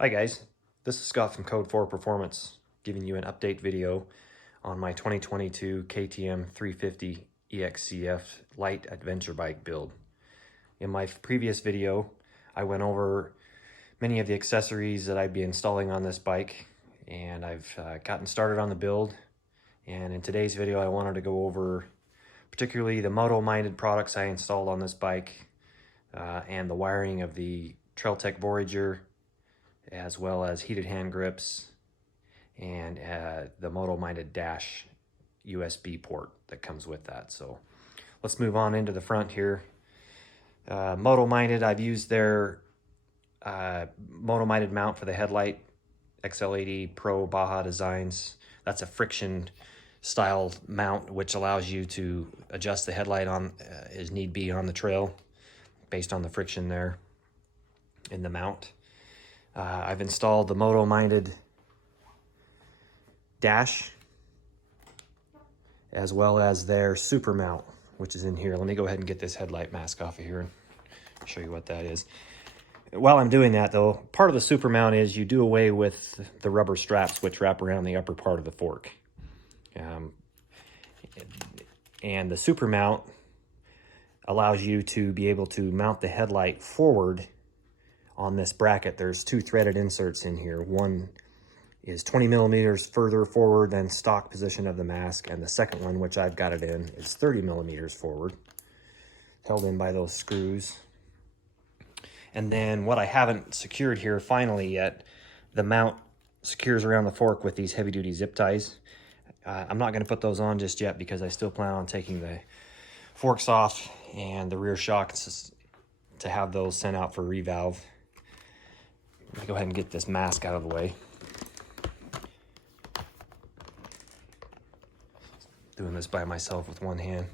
Hi guys, this is Scott from Code 4 Performance giving you an update video on my 2022 KTM 350 EXC-F light adventure bike build. In my previous video, I went over many of the accessories that I'd be installing on this bike, and I've gotten started on the build. And in today's video, I wanted to go over particularly the Moto Minded products I installed on this bike and the wiring of the Trailtech Voyager, as well as heated hand grips and the Moto Minded dash USB port that comes with that. So let's move on into the front here. Moto Minded, I've used their Moto Minded mount for the headlight, XL80 Pro Baja Designs. That's a friction style mount which allows you to adjust the headlight on as need be on the trail based on the friction there in the mount. I've installed the Moto Minded dash as well as their super mount, which is in here. Let me go ahead and get this headlight mask off of here and show you what that is. While I'm doing that though, part of the super mount is you do away with the rubber straps which wrap around the upper part of the fork. And the super mount allows you to be able to mount the headlight forward on this bracket. There's two threaded inserts in here. One is 20 millimeters further forward than stock position of the mask, and the second one, which I've got it in, is 30 millimeters forward, held in by those screws. And then what I haven't secured here finally yet, the mount secures around the fork with these heavy duty zip ties. I'm not going to put those on just yet because I still plan on taking the forks off and the rear shocks to have those sent out for revalve. Let me go ahead and get this mask out of the way. Doing this by myself with one hand.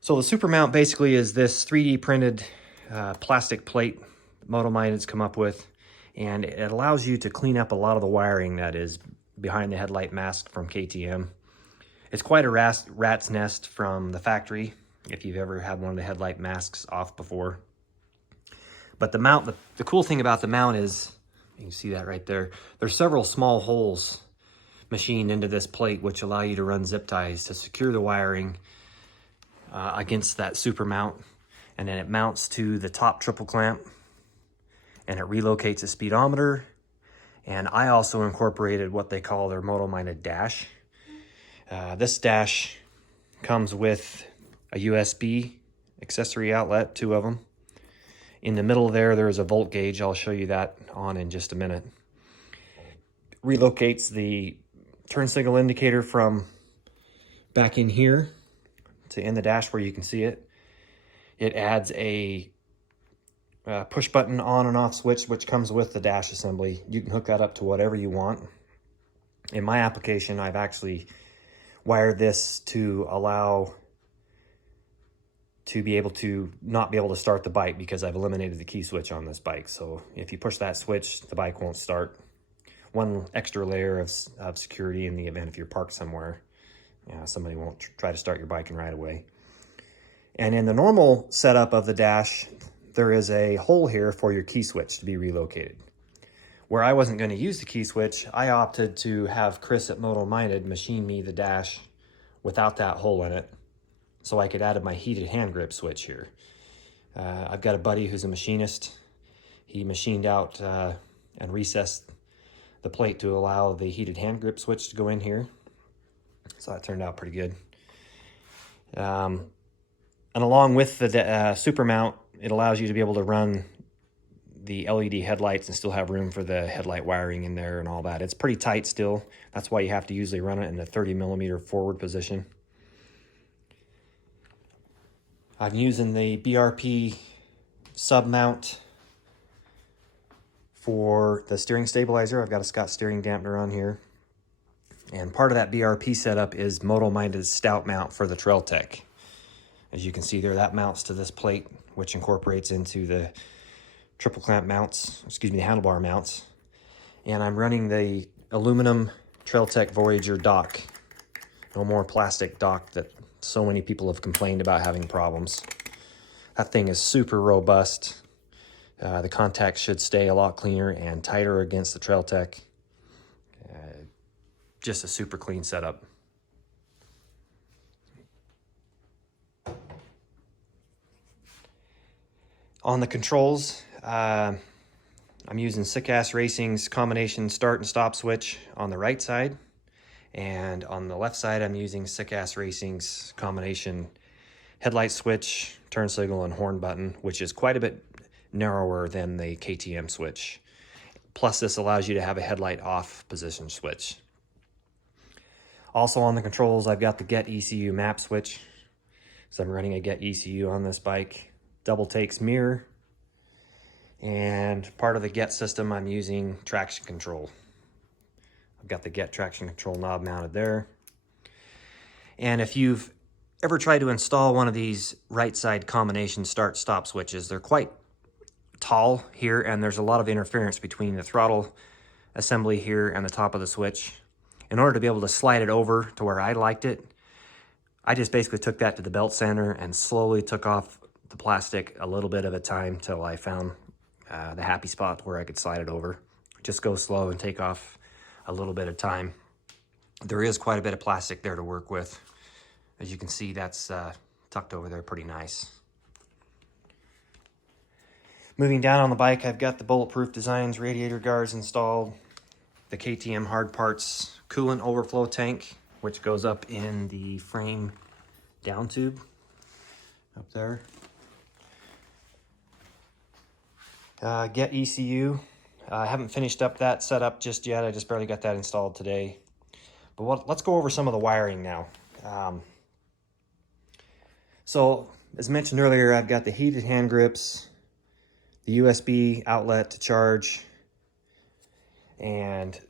So the super mount basically is this 3D printed plastic plate Moto Minded's come up with, and it allows you to clean up a lot of the wiring that is behind the headlight mask from KTM. It's quite a rat's nest from the factory if you've ever had one of the headlight masks off before. But the mount, the cool thing about the mount is, you can see that right there, there's several small holes machined into this plate which allow you to run zip ties to secure the wiring against that super mount. And then it mounts to the top triple clamp and it relocates the speedometer. And I also incorporated what they call their Moto Minded dash. This dash comes with a USB accessory outlet, 2 of them. In the middle there's a volt gauge. I'll show you that on in just a minute. Relocates the turn signal indicator from back in here to in the dash where you can see it. It adds a push button on and off switch which comes with the dash assembly. You can hook that up to whatever you want. In my application, I've actually wired this to allow to be able to not be able to start the bike because I've eliminated the key switch on this bike. So if you push that switch, the bike won't start. One extra layer of security in the event if you're parked somewhere. Somebody won't try to start your bike and ride away. And in the normal setup of the dash, there is a hole here for your key switch to be relocated. Where I wasn't going to use the key switch, I opted to have Chris at Moto Minded machine me the dash without that hole in it, so I could add my heated hand grip switch here. I've got a buddy who's a machinist. He machined out and recessed the plate to allow the heated hand grip switch to go in here. So that turned out pretty good. And along with the super mount, it allows you to be able to run the LED headlights and still have room for the headlight wiring in there and all that. It's pretty tight still. That's why you have to usually run it in the 30 millimeter forward position. I'm using the BRP sub mount for the steering stabilizer. I've got a Scott steering dampener on here. And part of that BRP setup is Moto Minded's stout mount for the Trailtech. As you can see there, that mounts to this plate, which incorporates into the triple clamp mounts, the handlebar mounts. And I'm running the aluminum Trailtech Voyager dock. No more plastic dock that so many people have complained about having problems. That thing is super robust. The contacts should stay a lot cleaner and tighter against the Trail Tech. Just a super clean setup. On the controls, I'm using Sick Ass Racing's combination start and stop switch on the right side. And on the left side, I'm using Sick Ass Racing's combination headlight switch, turn signal, and horn button, which is quite a bit narrower than the KTM switch. Plus, this allows you to have a headlight off position switch. Also on the controls, I've got the Get ECU map switch. So I'm running a Get ECU on this bike. Double takes mirror. And part of the Get system, I'm using traction control. I've got the Get traction control knob mounted there. And if you've ever tried to install one of these right side combination start stop switches, they're quite tall here, and there's a lot of interference between the throttle assembly here and the top of the switch. In order to be able to slide it over to where I liked it, I just basically took that to the belt sander and slowly took off the plastic a little bit at a time till I found the happy spot where I could slide it over. Just go slow and take off a little bit at a time. There is quite a bit of plastic there to work with. As you can see, that's tucked over there pretty nice. Moving down on the bike, I've got the Bulletproof Designs radiator guards installed, the KTM hard parts coolant overflow tank, which goes up in the frame down tube up there. Get ECU. I haven't finished up that setup just yet. I just barely got that installed today. But let's go over some of the wiring now. So, as mentioned earlier, I've got the heated hand grips, the USB outlet to charge, and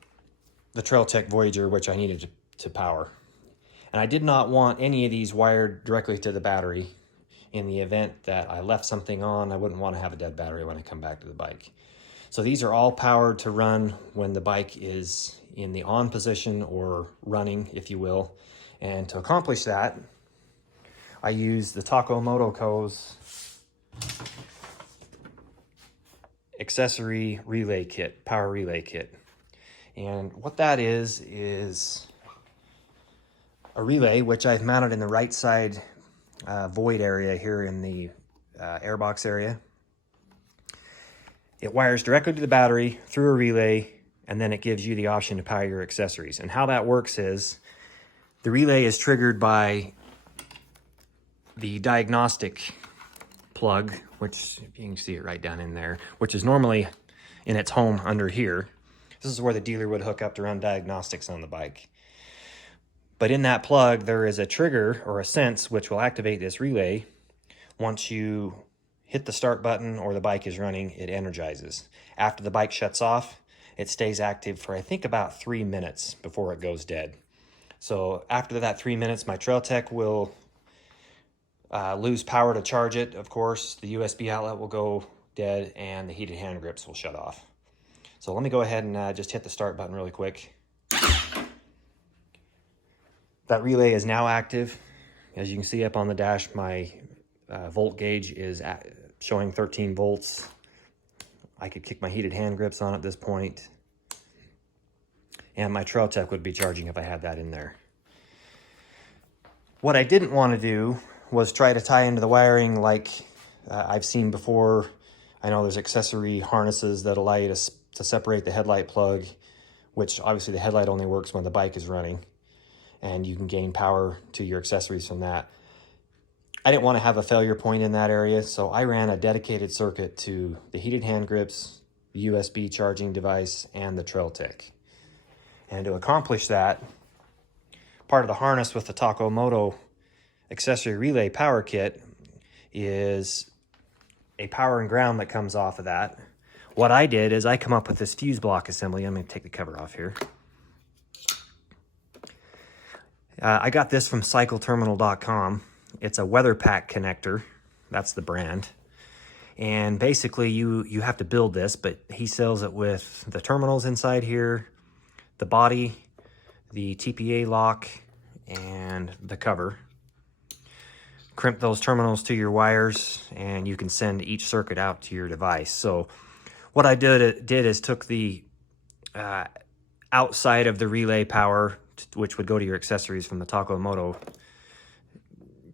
the Trail Tech Voyager, which I needed to power. And I did not want any of these wired directly to the battery. In the event that I left something on, I wouldn't want to have a dead battery when I come back to the bike. So these are all powered to run when the bike is in the on position or running, if you will. And to accomplish that, I use the Moto Minded's accessory relay kit, power relay kit. And what that is a relay which I've mounted in the right side void area here in the airbox area. It wires directly to the battery through a relay, and then it gives you the option to power your accessories. And how that works is the relay is triggered by the diagnostic plug, which you can see it right down in there, which is normally in its home under here. This is where the dealer would hook up to run diagnostics on the bike. But in that plug, there is a trigger or a sense which will activate this relay. Once you hit the start button or the bike is running, it energizes. After the bike shuts off, it stays active for I think about 3 minutes before it goes dead. So after that 3 minutes, my Trail Tech will lose power to charge it, of course. The USB outlet will go dead and the heated hand grips will shut off. So let me go ahead and just hit the start button really quick. That relay is now active. As you can see up on the dash, my volt gauge is showing 13 volts. I could kick my heated hand grips on at this point. And my Trail Tech would be charging if I had that in there. What I didn't want to do was try to tie into the wiring like I've seen before. I know there's accessory harnesses that allow you to separate the headlight plug, which obviously the headlight only works when the bike is running, and you can gain power to your accessories from that. I didn't want to have a failure point in that area, so I ran a dedicated circuit to the heated hand grips, the USB charging device, and the Trail Tech. And to accomplish that, part of the harness with the Moto accessory relay power kit is a power and ground that comes off of that. What I did is I come up with this fuse block assembly. I'm going to take the cover off here. I got this from cycleterminal.com. It's a weather pack connector. That's the brand. And basically you have to build this, but he sells it with the terminals inside here, the body, the TPA lock, and the cover. crimp those terminals to your wires, and you can send each circuit out to your device. So what I did is took the outside of the relay power, which would go to your accessories from the Taco Moto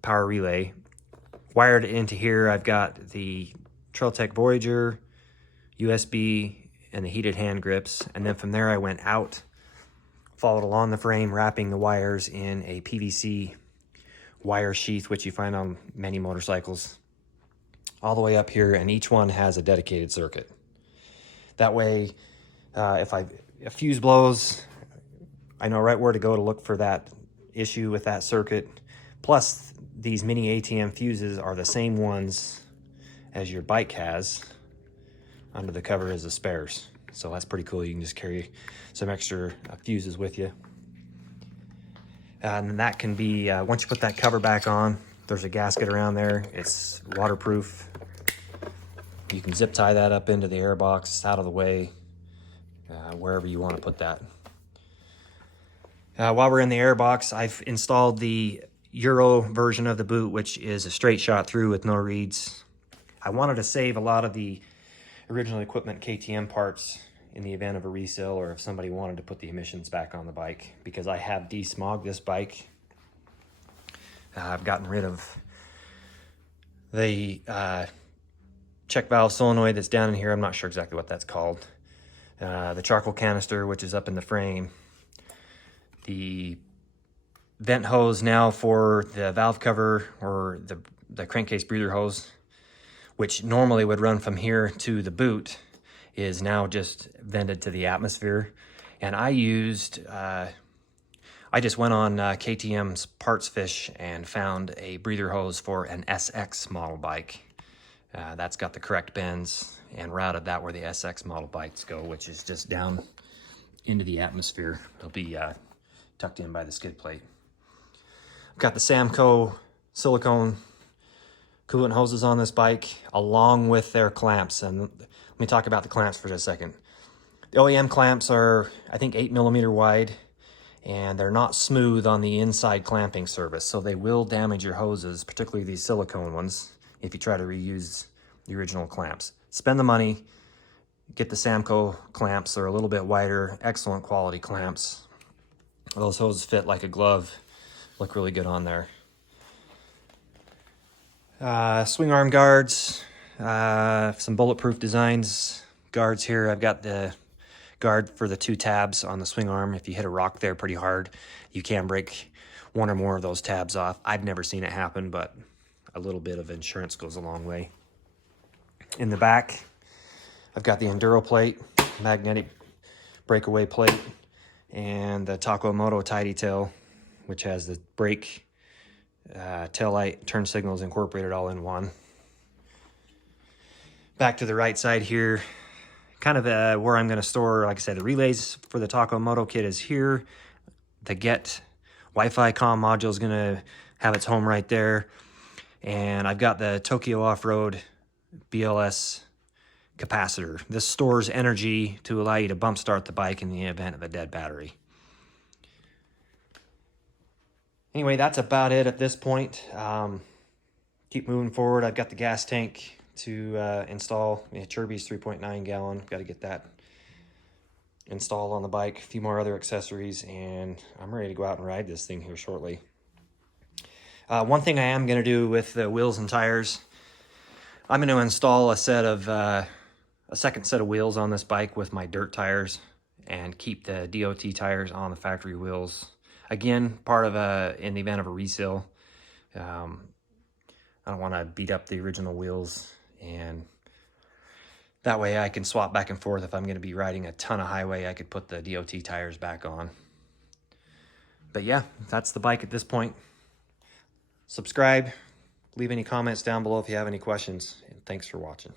power relay, wired it into here. I've got the Trailtech Voyager, USB, and the heated hand grips. And then from there I went out, followed along the frame, wrapping the wires in a PVC wire sheath, which you find on many motorcycles, all the way up here, and each one has a dedicated circuit. That way, if a fuse blows, I know right where to go to look for that issue with that circuit. Plus, these mini ATM fuses are the same ones as your bike has under the cover as the spares. So that's pretty cool. You can just carry some extra fuses with you. And that can be, once you put that cover back on, there's a gasket around there. It's waterproof. You can zip tie that up into the air box, out of the way, wherever you want to put that. While we're in the air box, I've installed the Euro version of the boot, which is a straight shot through with no reeds. I wanted to save a lot of the original equipment KTM parts in the event of a resale, or if somebody wanted to put the emissions back on the bike, because I have desmogged this bike. I've gotten rid of the check valve solenoid that's down in here. I'm not sure exactly what that's called. The charcoal canister, which is up in the frame. The vent hose now for the valve cover, or the crankcase breather hose, which normally would run from here to the boot, is now just vented to the atmosphere. And I just went on KTM's Parts Fish and found a breather hose for an SX model bike. That's got the correct bends, and routed that where the SX model bikes go, which is just down into the atmosphere. It'll be tucked in by the skid plate. I've got the Samco silicone coolant hoses on this bike, along with their clamps. And let me talk about the clamps for just a second. The OEM clamps are, I think, 8mm wide, and they're not smooth on the inside clamping surface, so they will damage your hoses, particularly these silicone ones, if you try to reuse the original clamps. Spend the money, get the Samco clamps. They're a little bit wider, excellent quality clamps. Those hoses fit like a glove, look really good on there. Swing arm guards, some bulletproof designs guards here. I've got the guard for the 2 tabs on the swing arm. If you hit a rock there pretty hard, you can break one or more of those tabs off. I've never seen it happen, but a little bit of insurance goes a long way. In the back, I've got the Enduro plate, magnetic breakaway plate, and the Taco Moto tie detail, which has the brake, tail light, turn signals incorporated all in one. Back to the right side here, kind of where I'm going to store, like I said, the relays for the Taco Moto kit is here. The Get Wi-Fi comm module is going to have its home right there. And I've got the Tokyo Off-Road BLS capacitor. This stores energy to allow you to bump start the bike in the event of a dead battery. Anyway, that's about it at this point. Keep moving forward. I've got the gas tank to install. Chirby's 3.9 gallon. Got to get that installed on the bike. A few more other accessories, and I'm ready to go out and ride this thing here shortly. One thing I am going to do with the wheels and tires, I'm going to install a second set of wheels on this bike with my dirt tires, and keep the DOT tires on the factory wheels. Again, part of in the event of a resale. I don't want to beat up the original wheels, and that way I can swap back and forth. If I'm going to be riding a ton of highway, I could put the DOT tires back on. But yeah, that's the bike at this point. Subscribe, leave any comments down below if you have any questions, and thanks for watching.